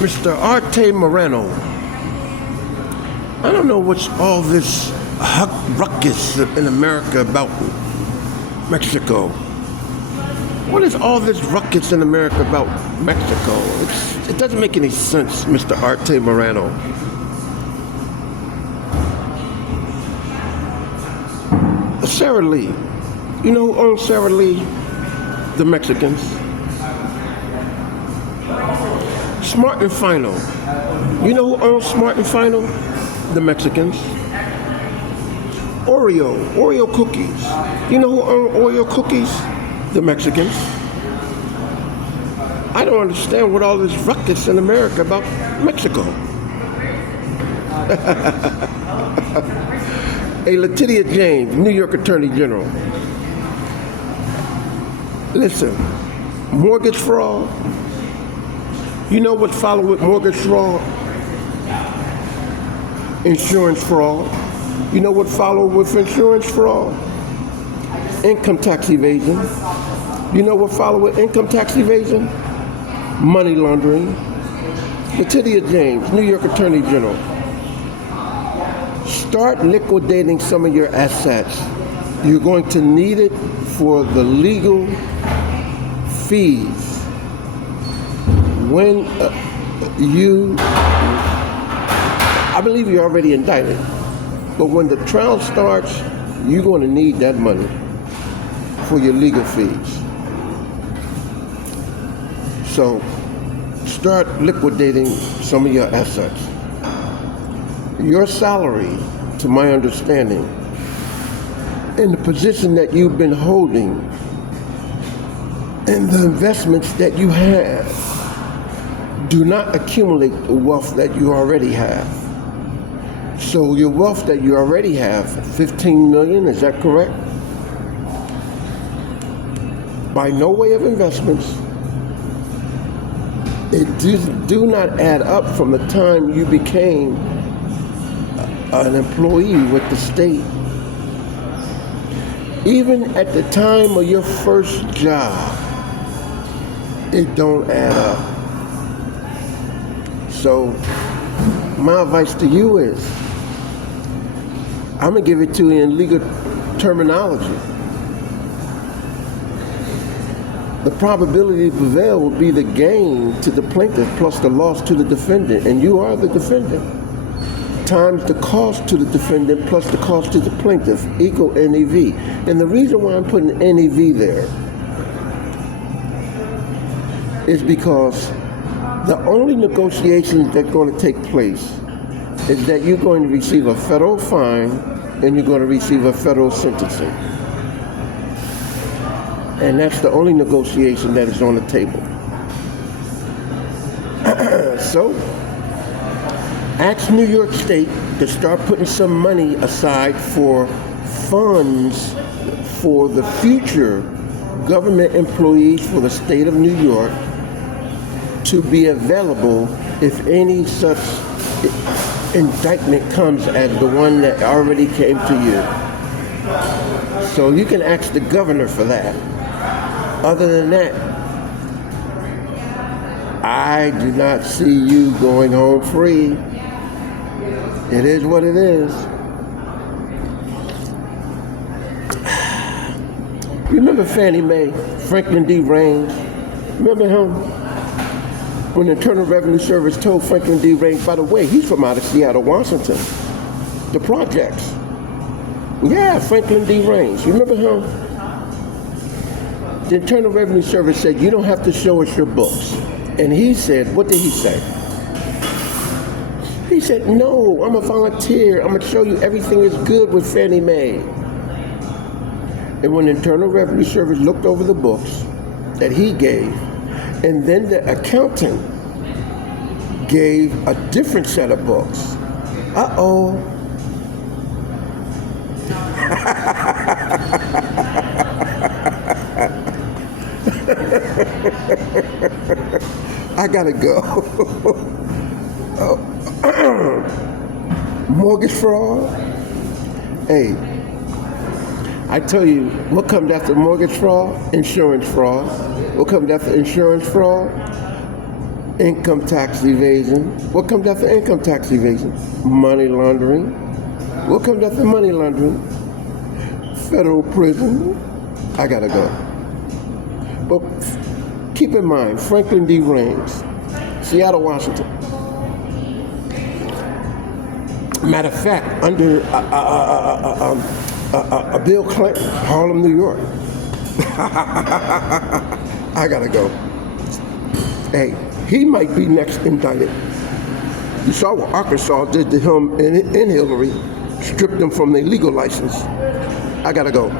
Mr. Arte Moreno, I don't know what's all this ruckus in America about Mexico. What is all this ruckus in America about Mexico? It doesn't make any sense, Mr. Arte Moreno. Sara Lee. You know who owns Sara Lee? The Mexicans. Smart and Final. You know who owns Smart and Final? The Mexicans. Oreo cookies. You know who owns Oreo cookies? The Mexicans. I don't understand what all this ruckus in America about Mexico. Hey, Letitia James, New York Attorney General. Listen, mortgage fraud. You know what follows with mortgage fraud? Insurance fraud. You know what follows with insurance fraud? Income tax evasion. You know what follows with income tax evasion? Money laundering. Letitia James, New York Attorney General. Start liquidating some of your assets. You're going to need it for the legal fees. When I believe you're already indicted, but when the trial starts, you're going to need that money for your legal fees. So start liquidating some of your assets. Your salary, to my understanding, in the position that you've been holding and the investments that you have do not accumulate the wealth that you already have. So your wealth that you already have, 15 million, is that correct? By no way of investments, it do not add up from the time you became an employee with the state. Even at the time of your first job, it don't add up. So my advice to you is, I'm gonna give it to you in legal terminology. The probability to prevail will be the gain to the plaintiff plus the loss to the defendant, and you are the defendant, times the cost to the defendant plus the cost to the plaintiff equal NEV. And the reason why I'm putting NEV there is because the only negotiations that are going to take place is that you're going to receive a federal fine and you're going to receive a federal sentencing. And that's the only negotiation that is on the table. So, ask New York State to start putting some money aside for funds for the future government employees for the state of New York to be available if any such indictment comes as the one that already came to you. So you can ask the governor for that. Other than that, I do not see you going home free. It is what it is. You remember Fannie Mae, Franklin D. Raines? Remember him? When the Internal Revenue Service told Franklin D. Raines, by the way, he's from out of Seattle, Washington, the projects. Yeah, Franklin D. Raines. You remember him? The Internal Revenue Service said, you don't have to show us your books. And he said, what did he say? He said, no, I'm a volunteer. I'm going to show you everything is good with Fannie Mae. And when the Internal Revenue Service looked over the books that he gave, and then the accountant gave a different set of books. Uh-oh. I gotta go. Mortgage fraud? Hey, I tell you, what comes after mortgage fraud? Insurance fraud. What comes after insurance fraud? income tax evasion. What comes after income tax evasion? Money laundering. What comes after money laundering? Federal prison. I gotta go. But keep in mind, Franklin D. Raines, Seattle, Washington. Matter of fact, under Bill Clinton, Harlem, New York. I gotta go. Hey, he might be next indicted. You saw what Arkansas did to him and Hillary, stripped them from their legal license. I gotta go.